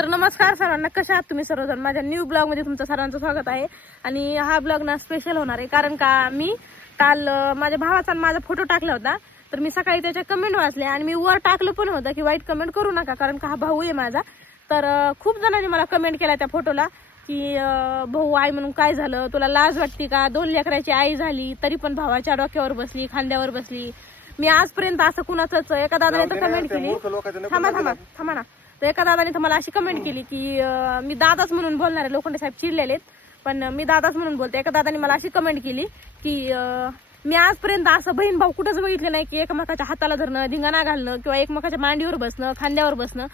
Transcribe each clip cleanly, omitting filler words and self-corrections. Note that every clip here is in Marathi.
तर नमस्कार सर्वांना, कशा आहात तुम्ही सर्वजण। माझ्या न्यू ब्लॉग मध्ये तुमचं सर्वांचं स्वागत आहे। आणि हा ब्लॉग ना स्पेशल होणार आहे, कारण का मी काल माझ्या भावाचा माझा फोटो टाकला होता, तर मी सकाळी त्याच्या कमेंट वाचले आणि मी वर टाकलं पण होतं की वाईट कमेंट करू नका, कारण का हा भाऊ आहे माझा। तर खूप जणांनी मला कमेंट केला त्या फोटोला की भाऊ आई म्हणून काय झालं, तुला लाज वाटते का, 2 लेकराची आई झाली तरी पण भावाच्या डोक्यावर बसली, खांद्यावर बसली। मी आजपर्यंत असं कुणाचंच एका दादाने तर कमेंट केली, थांबा ना, तर एका दादाने तर मला अशी कमेंट केली की मी दादाच म्हणून बोलणार आहे, लोखंडे साहेब चिडलेले पण मी दादाच म्हणून बोलते। एका दादाने मला अशी कमेंट केली की मी आजपर्यंत असं बहीण भाऊ कुठंच बघितलं नाही की एकमेकाच्या हाताला धरणं, धिंगाणा घालणं किंवा एकमेकाच्या मांडीवर बसणं, खांद्यावर बसणं,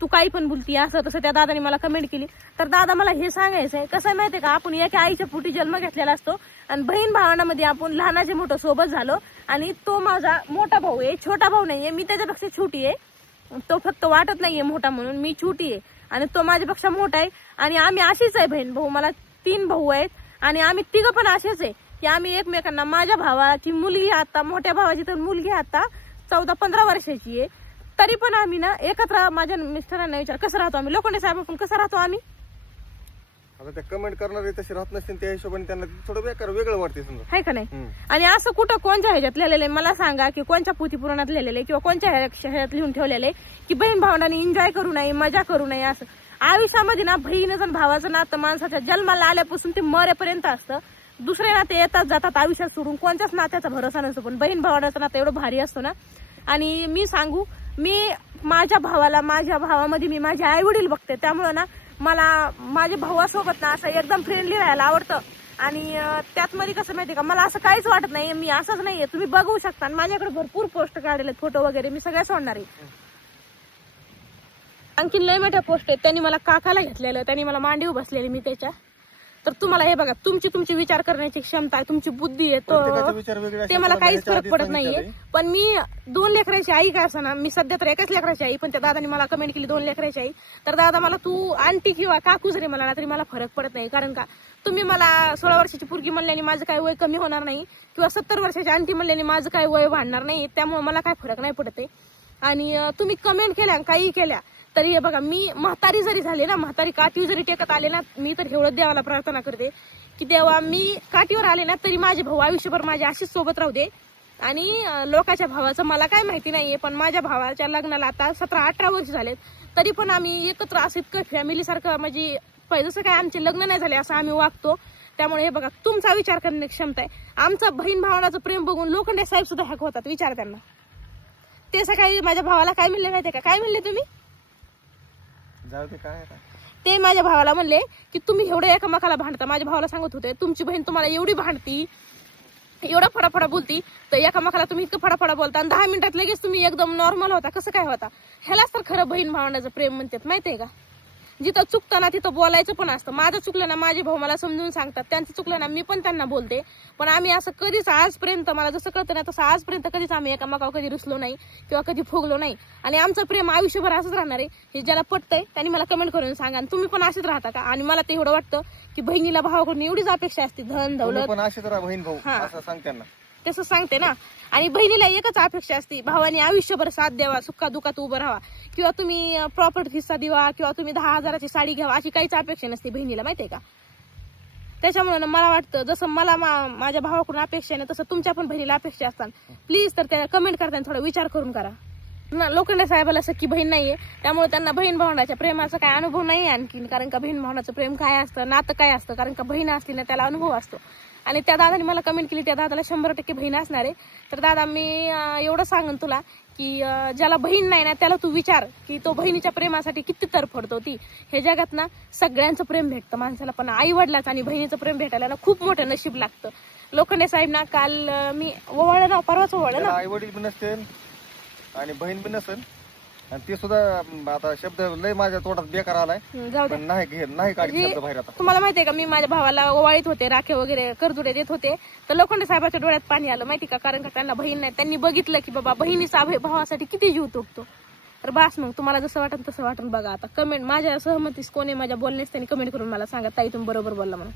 तू काही पण बोलती असं तसं त्या दादाने मला कमेंट केली। तर दादा मला हे सांगायचंय, कसं आहे माहितीये का, आपण एका आईच्या पोटी जन्म घेतलेला असतो आणि बहीण भावांमध्ये आपण लहानाचे मोठं सोबत झालो। आणि तो माझा मोठा भाऊ आहे, छोटा भाऊ नाहीये, मी त्याच्यापेक्षा छोटी आहे। तो फक्त वाटत नाहीये मोठा म्हणून, मी छोटी आहे आणि तो माझ्यापेक्षा मोठा आहे। आणि आम्ही अशीच आहे बहीण भाऊ, मला 3 भाऊ आहेत आणि आम्ही तिघं पण असेच आहे की आम्ही एकमेकांना, माझ्या भावाची मुलगी आता, मोठ्या भावाची तर मुलगी आता 14-15 वर्षाची आहे, तरी पण आम्ही ना एकत्र, माझ्या मिस्टरांना विचार कसं राहतो आम्ही, लोखंडे साहेब आपण कसं राहतो आम्ही। आता त्या कमेंट करणारे तसे राहत नसतील, त्या हिशोबाने त्यांना थोडं वेगळं वाटते समजा, आहे का नाही। आणि असं कुठं कोणत्या ह्याच्यात लिहिलेलं आहे मला सांगा, की कोणत्या पोथी पुराणात लिहिलेलं आहे किंवा कोणत्या ह्याच्यात लिहून ठेवलेलं आहे की बहीण भावंडांनी एन्जॉय करू नये, मजा करू नये। असं आयुष्यामध्ये ना बहिणीचं आणि भावाचं नातं माणसाच्या जन्माला आल्यापासून ते मरेपर्यंत असतं। दुसरे नाते येतात जातात आयुष्यात सोडून, कोणत्याच नात्याचा भरोसा नसतो, पण बहीण भावंडाचं नातं एवढं भारी असतो ना। आणि मी सांगू, मी माझ्या भावामध्ये मी माझे आई वडील बघते, त्यामुळे ना मला माझ्या भावासोबत ना असं एकदम फ्रेंडली राहायला आवडतं। आणि त्यात मध्ये कसं माहितीये का, मला असं काहीच वाटत नाही, मी असंच नाहीये, तुम्ही बघू शकता। आणि माझ्याकडे भरपूर पोस्ट काढलेले, फोटो वगैरे मी सगळ्या सोडणार आहे। आणखीन लय मोठ्या पोस्ट आहेत, त्यांनी मला काकाला घेतलेलं, त्यांनी मला मांडीवर बसलेली मी त्याच्या। तर तुम्हाला हे बघा, तुमची विचार करण्याची क्षमता आहे, तुमची बुद्धी आहे, ते मला काहीच फरक पडत नाहीये। पण मी 2 लेकराची आई का असं, मी सध्या तर एकच लेकराची आई, पण त्या दादाने मला कमेंट केली 2 लेकराची आई। तर दादा मला तू आंटी किंवा काकू जरी मला ना तरी मला फरक पडत नाही, कारण का तुम्ही मला 16 वर्षाची पोरगी म्हणल्याने माझं काही वय कमी होणार नाही किंवा 70 वर्षाची आंटी म्हणल्याने माझं काही वय वाढणार नाही, त्यामुळे मला काही फरक नाही पडत आहे। आणि तुम्ही कमेंट केल्या काही केल्या तरी हे बघा, मी म्हातारी जरी झाले ना, म्हातारी काठीवर जरी टेकत आले ना, मी तर एवढं देवाला प्रार्थना करते की देवा मी काठीवर आले ना तरी माझे भाऊ आयुष्यभर माझ्या अशीच सोबत राहू दे। आणि लोकांच्या भावाचं मला काय माहिती नाहीये, पण माझ्या भावाच्या लग्नाला आता 17-18 वर्ष झालेत, तरी पण आम्ही एकत्र असं इतकं फॅमिली सारखं, म्हणजे जसं काय आमचे लग्न नाही झाले असं आम्ही वागतो। त्यामुळे हे बघा, तुमचा विचार करण्याची क्षमता आहे। आमचं बहीण भावनाचं प्रेम बघून लोखंडे साहेब सुद्धा हॅक होतात, विचार त्यांना। ते सकाळी माझ्या भावाला काय म्हणले माहितीये का, काय म्हणले तुम्ही, ते माझ्या भावाला म्हणले की तुम्ही एवढे एकमेकाला भांडता। माझ्या भावाला सांगत होते, तुमची बहीण तुम्हाला एवढी भांडती, एवढा फडाफडा बोलती, तर एकमेकाला तुम्ही इतकं फडाफडा बोलता आणि 10 मिनिटात लगेच तुम्ही एकदम नॉर्मल होता, कसं काय होता। ह्यालाच तर खरं बहीण भावंडाचं प्रेम म्हणतात, माहितीये का। जिथं चुकतं ना तिथं बोलायचं पण असतं। माझं चुकलं ना माझे भाऊ मला समजून सांगतात, त्यांचं चुकलं ना मी पण त्यांना बोलते। पण आम्ही असं कधीच आजपर्यंत, मला जसं कळतं ना तसं आजपर्यंत कधीच आम्ही एकामेकावर कधी रुसलो नाही किंवा कधी फुगलो नाही। आणि आमचं प्रेम आयुष्यभर असंच राहणार आहे। हे ज्याला पटतंय त्यांनी मला कमेंट करून सांगा, आणि तुम्ही पण असेच राहता का। आणि मला ते एवढं वाटतं की बहिणीला भावाकडून एवढीच अपेक्षा असते, धन दौलत, तसं सांगते ना। आणि बहिणीला एकच अपेक्षा असते, भावाने आयुष्यभर साथ द्यावा, सुखा दुखात उभं राहावा, किंवा तुम्ही प्रॉपर्टी हिस्सा द्यावा किंवा तुम्ही 10,000ची साडी घ्यावा, अशी काहीच अपेक्षा नसते बहिणीला, माहितीये का। त्याच्यामुळे मला वाटतं जसं मला माझ्या भावाकडून अपेक्षा नाही, तसं तुमच्या पण बहिणीला अपेक्षा असतात। प्लीज तर त्या कमेंट करताना थोडा विचार करून करा ना। लोखंडे साहेबाला सख्खी बहीण नाहीये, त्यामुळे त्यांना बहीण भावंडाच्या प्रेमाचा काय अनुभव नाही आणखीन, कारण का बहीण भावंडाचं प्रेम काय असतं, नातं काय असतं, कारण का बहीण असली ना त्याला अनुभव असतो। आणि त्या दादाने मला कमेंट केली, त्या दादाला 100% बहीण असणार आहे। तर दादा मी एवढं सांगन तुला की ज्याला बहीण नाही ना त्याला तू विचार की तो बहिणीच्या प्रेमासाठी किती तरफडतो ती। हे जगात ना सगळ्यांचं प्रेम भेटतं माणसाला, पण आई वडिलाचं आणि बहिणीचं प्रेम भेटायला ना खूप मोठं नशीब लागतं। लोखंडे साहेब ना काल मी ओवाळलं ना, परवाच ओवाळलं ना, आई वडील पण नसते आणि बहीण पण नसेल, आणि ते सुद्धा आता शब्द लय माझ्या तोंडात बेकार आलाय, पण नाही काढत शब्द बाहेर। आता तुम्हाला माहितीये का, मी माझ्या भावाला ओवाळीत होते, राखे वगैरे करजुडे देत होते, तर लोखंडे साहेबाच्या डोळ्यात पाणी आलं, माहिती का, कारण का त्यांना बहीण नाही। त्यांनी बघितलं की बाबा बहिणीचा भावासाठी किती जीव तुटतो। तर बस मग तुम्हाला जसं वाटन तसं वाटन बघा। आता कमेंट माझ्या सहमतीस कोणी माझ्या बोलण्यास त्यांनी कमेंट करून मला सांगा, ताई तुम्ही बरोबर बोलला म्हणून।